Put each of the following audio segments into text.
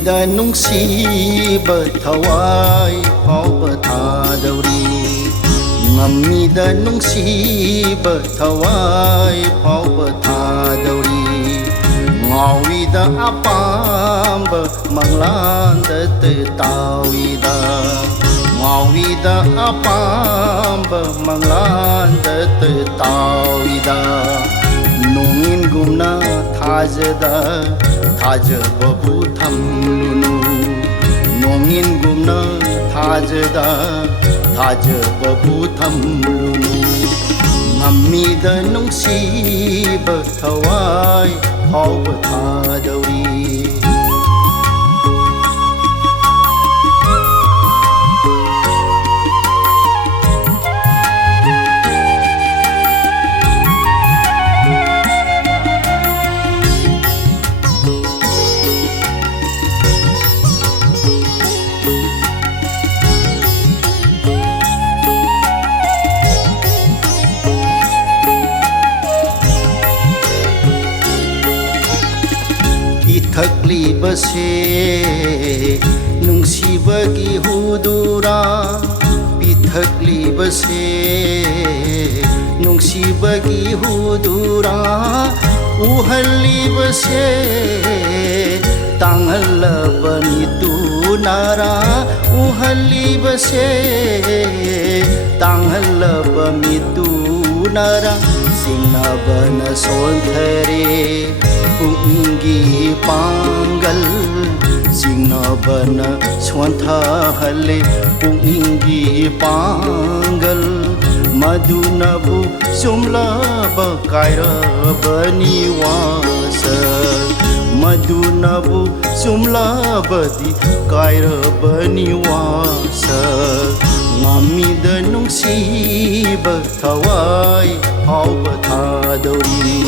ꯉꯝꯃꯤꯗ ꯅꯨꯡꯁꯤꯕ ꯊꯋꯥꯏ ꯐꯥꯎꯕ ꯊꯥꯗꯧꯔꯤ ꯉꯝꯃꯤꯗ ꯅꯨꯡꯁꯤꯕ ꯊꯋꯥꯏ ꯐꯥꯎꯕ ꯊꯥꯗꯧꯔꯤ ꯉꯥꯎꯏꯗ ꯑꯄꯥꯝꯕ ꯃꯪꯂꯥꯟꯗ ꯇꯥꯎꯏꯗ ꯉꯥꯎꯏꯗ ꯑꯄꯥꯝꯕ ꯃꯪꯂꯥꯟꯗ ꯇꯥꯎꯏꯗ ꯅꯣꯡꯏꯟꯒꯨꯝꯅ ꯊꯥꯖꯕꯕꯨ ꯊꯝꯂꯨꯅꯨ ꯅꯣꯡꯏꯟꯒꯨꯝꯅ ꯊꯥꯖꯕꯕꯨ ꯊꯝꯂꯨꯅු ꯉꯝꯃꯤꯗ ꯅꯨꯡꯁꯤꯕ ꯊꯋꯥꯏ ꯐꯥꯎꯕ ꯊꯥꯗꯧꯔꯤ ꯊꯛꯂꯤꯕꯁꯦ ꯅꯨꯡꯁꯤꯕꯒꯤ ꯍꯨꯗꯨꯔꯥ ꯄꯤꯊꯛꯂꯤꯕꯁꯦ ꯅꯨꯡꯁꯤꯕꯒꯤ ꯍꯨꯗꯨꯔꯥ ꯎꯍꯜꯂꯤꯕꯁꯦ ꯇꯥꯡꯍꯜꯂꯕ ꯃꯤꯇꯨꯅꯔꯥ ꯎꯍꯜꯂꯤꯕꯁꯦ ꯇꯥꯡꯍꯜꯂꯕ ꯃꯤꯇꯨꯅꯔꯥ ꯁꯤꯡꯅꯕꯅ ꯁꯣꯟꯊꯔꯦ ꯄꯨꯛꯅꯤꯡꯒꯤ ꯄꯥꯡꯒꯜ ꯁꯤꯡꯅꯕꯅ ꯁꯣꯟꯊꯍꯜꯂꯦ ꯄꯨꯛꯅꯤꯡꯒꯤ ꯄꯥꯡꯒꯜ ꯃꯗꯨꯅꯕꯨ ꯆꯨꯝꯂꯕ ꯀꯥꯏꯔꯕꯅꯤ ꯋꯥꯁꯛ मधुनबु चुमलाबदी कायरबनी वासक ngamiद nungsiba thawai hauba thadori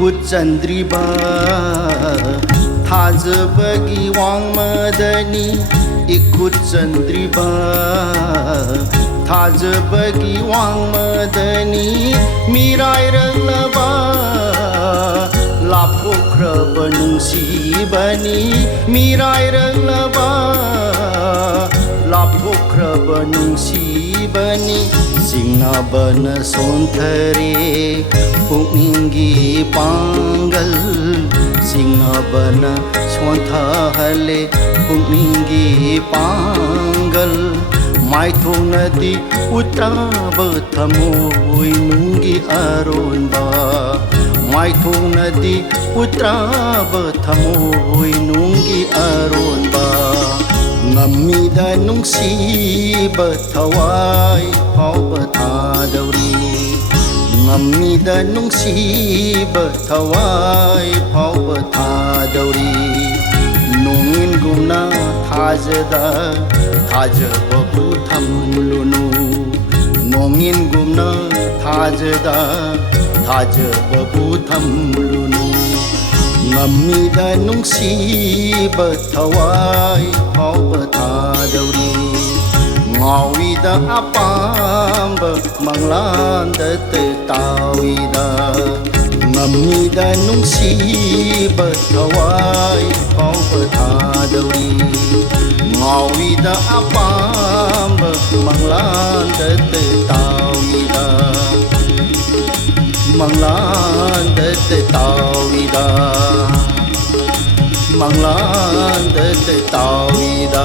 इखुत चंद्रिबा थाजबगी वांगमदनी इखुत चंद्रिबा थाजबगी वांगमदनी मिरायरलबा लाफोख्रब नुंसीबनी मिरायरलबा लाफोख्रब नुंसीबनी सिंगाबन सोंथरे पुंगी पांगल सिंगाबन सोंथहले पुंगी पांगल माइथोंगदी उत्राब थमोय नुंगी अरोनबा माइथोंगदी उत्राब थमोय नुंगी अरोनबा ngamida nungsiba thawai hauba thadori ngamida nungsiba thawai hauba thadori nongin gumna थाजबबु thamlunu nongin gumna थाजबबु thamlunu ngamida nungsiba thawai hauba thadori ngawida apamba manglanda tawida ngamida nungsiba thawai hauba thadori ngawida apamba manglanda tawida manglanda tawida manglanda tawida